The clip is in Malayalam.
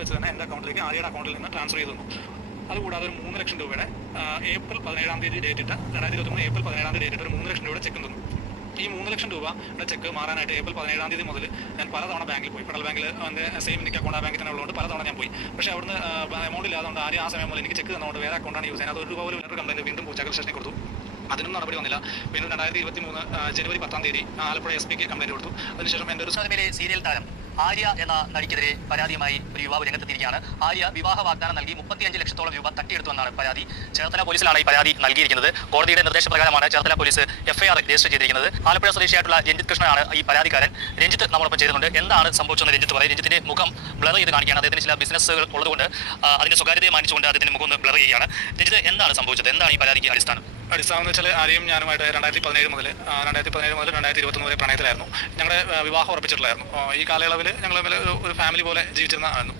വെച്ച് തന്നെ എൻ്റെ അക്കൗണ്ടിലേക്ക് ആര്യയുടെ അക്കൗണ്ടിൽ നിന്ന് ട്രാൻസ്ഫർ ചെയ്തു തന്നു. അതുകൂടാതെ ഒരു 3 ലക്ഷം രൂപയുടെ ഏപ്രിൽ 17-ാം തീയതി ഡേറ്റ് ഇട്ട 2023 ഏപ്രിൽ 17-ാം തീയതി ഡേറ്റ് ഇട്ട ഒരു 3 ലക്ഷം രൂപയുടെ ചെക്ക് തന്നു. ഈ 3 ലക്ഷം രൂപയുടെ ചെക്ക് മാറാനായിട്ട് ഏപ്രിൽ 17-ാം തീയതി മുതൽ ഞാൻ പലതവണ ബാങ്കിൽ പോയി. ഫെഡറൽ ബാങ്കിൽ എൻ്റെ സെയിം എനിക്ക് അക്കൗണ്ട് ആ ബാങ്കിൽ തന്നെ ഉള്ളതുകൊണ്ട് പലതവണ ഞാൻ പോയി. പക്ഷേ അവിടുന്ന് എമൗണ്ട് ഇല്ലാത്തതുകൊണ്ട് ആരും ആ സമയം മുതൽ എനിക്ക് ചെക്ക് തന്നുകൊണ്ട് വേറെ അക്കൗണ്ടാണ് യൂസ് ചെയ്യുന്നത്. അത് 1 രൂപ പോലും ഒരു കംപ്ലൈൻറ്റ് വീണ്ടും പൂച്ചാക്കൽ സ്റ്റേഷനിൽ കൊടുത്തു. അതിനും നടപടി വന്നില്ല. പിന്നെ 2023 ജനുവരി 10-ാം തീയതി ആലപ്പുഴ SP കംപ്ലൈൻറ്റ് കൊടുത്തു. അതിനുശേഷം എൻ്റെ ഒരു സീരിയൽ താരം ആര്യ എന്ന നടിക്കെതിരെ പരാതിയുമായി ഒരു യുവാവ് രംഗത്തെത്തിയിരിക്കുകയാണ്. ആര്യ വിവാഹ വാഗ്ദാനം നൽകി 35 ലക്ഷത്തോളം രൂപ തട്ടിയെടുത്തുവെന്നാണ് പരാതി. ചേർത്തല പോലീസിലാണ് ഈ പരാതി നൽകിയിരിക്കുന്നത്. കോടതിയുടെ നിർദ്ദേശപ്രകാരമാണ് ചേർത്തല പോലീസ് FIR രജിസ്റ്റർ ചെയ്തിരിക്കുന്നത്. ആലപ്പുഴ സ്വദേശിയായിട്ടുള്ള രഞ്ജിത്ത് കൃഷ്ണനാണ് ഈ പരാതിക്കാരൻ. രഞ്ജിത്ത് നമ്മളൊപ്പം ചെയ്തിട്ടുണ്ട്. എന്താണ് സംഭവിച്ചതെന്ന് രഞ്ജിത്ത് പറയും. രഞ്ജിത്തിന്റെ മുഖം ബ്ലർ ചെയ്ത് കാണിക്കുകയാണ്. അദ്ദേഹത്തിന് ചില ബിസിനസ്സുകൾ ഉള്ളതുകൊണ്ട് അതിന്റെ സ്വകാര്യതയെ മാനിച്ചുകൊണ്ട് അദ്ദേഹത്തിന്റെ മുഖം ഒന്ന് ബ്ലർ ചെയ്യുകയാണ്. രഞ്ജിത്ത്, എന്താണ് സംഭവിച്ചത്? എന്താണ് ഈ പരാതിക്ക് അടിസ്ഥാനം എന്ന് വെച്ചാൽ ആര്യയും ഞാനുമായിട്ട് 2017 മുതൽ 2021 വരെ പ്രണയത്തിലായിരുന്നു. ഞങ്ങളുടെ വിവാഹം ഉറപ്പിച്ചിട്ടില്ലായിരുന്നു. ഈ കാലയളവിൽ ഞങ്ങൾ ഒരു ഫാമിലി പോലെ ജീവിച്ചിരുന്നതായിരുന്നു.